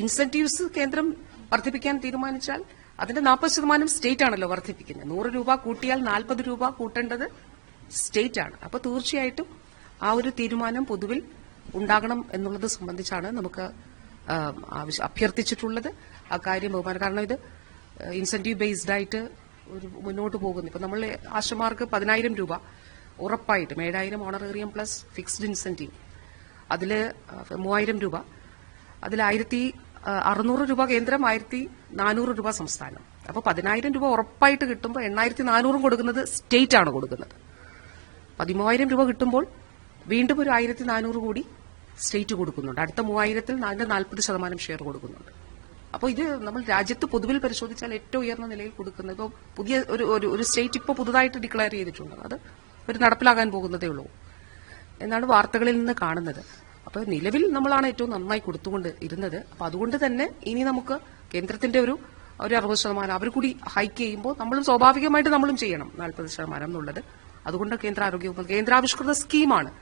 Incentives കേന്ദ്രം വർദ്ധിപ്പിക്കാൻ തീരുമാനിച്ചാൽ അതിന്റെ 40% സ്റ്റേറ്റ് ആണല്ലോ വർദ്ധിപ്പിക്കുന്നത്. 100 രൂപ കൂട്ടിയാൽ 40 രൂപ കൂട്ടേണ്ടത് സ്റ്റേറ്റ് ആണ്. അപ്പോൾ തീർച്ചയായിട്ടും ആ ഒരു തീരുമാനം പൊതുവിൽ ഉണ്ടാകണം എന്നുള്ളത് സംബന്ധിച്ചാണ് നമുക്ക് അഭ്യർത്ഥിച്ചിട്ടുള്ളത്. ആ കാര്യം ബഹുമാനം, കാരണം ഇത് ഇൻസെന്റീവ് ബേസ്ഡ് ആയിട്ട് മുന്നോട്ട് പോകുന്നു. ഇപ്പൊ നമ്മൾ ആശമാർക്ക് 10,000 രൂപ ഉറപ്പായിട്ടും 7,000 ഓണറേറിയം പ്ലസ് ഫിക്സ്ഡ് ഇൻസെന്റീവ്, അതിൽ 3,000 രൂപ, അതിൽ 1,600 രൂപ കേന്ദ്രം, 1,400 രൂപ സംസ്ഥാനം. അപ്പോൾ 10,000 രൂപ ഉറപ്പായിട്ട് കിട്ടുമ്പോൾ 8,400 കൊടുക്കുന്നത് സ്റ്റേറ്റ് ആണ് കൊടുക്കുന്നത്. 13,000 രൂപ കിട്ടുമ്പോൾ വീണ്ടും ഒരു 1,400 കൂടി സ്റ്റേറ്റ് കൊടുക്കുന്നുണ്ട്. അടുത്ത 3,000-ൽ 40% ഷെയർ കൊടുക്കുന്നുണ്ട്. അപ്പോൾ ഇത് നമ്മൾ രാജ്യത്ത് പൊതുവിൽ പരിശോധിച്ചാൽ ഏറ്റവും ഉയർന്ന നിലയിൽ കൊടുക്കുന്നത്. ഇപ്പോൾ പുതിയ ഒരു സ്റ്റേറ്റ് ഇപ്പോൾ പുതുതായിട്ട് ഡിക്ലെയർ ചെയ്തിട്ടുണ്ട്. അത് ഒരു നടപ്പിലാകാൻ പോകുന്നതേ ഉള്ളൂ എന്നാണ് വാർത്തകളിൽ നിന്ന് കാണുന്നത്. അപ്പോൾ നിലവിൽ നമ്മളാണ് ഏറ്റവും നന്നായി കൊടുത്തുകൊണ്ട് ഇരുന്നത്. അപ്പോൾ അതുകൊണ്ട് തന്നെ ഇനി നമുക്ക് കേന്ദ്രത്തിന്റെ ഒരു 60% അവർ കൂടി ഹൈക്ക് ചെയ്യുമ്പോൾ നമ്മളും സ്വാഭാവികമായിട്ട് നമ്മളും ചെയ്യണം 40% എന്നുള്ളത്. അതുകൊണ്ട് കേന്ദ്ര ആരോഗ്യ വകുപ്പ് കേന്ദ്രാവിഷ്കൃത സ്കീമാണ്.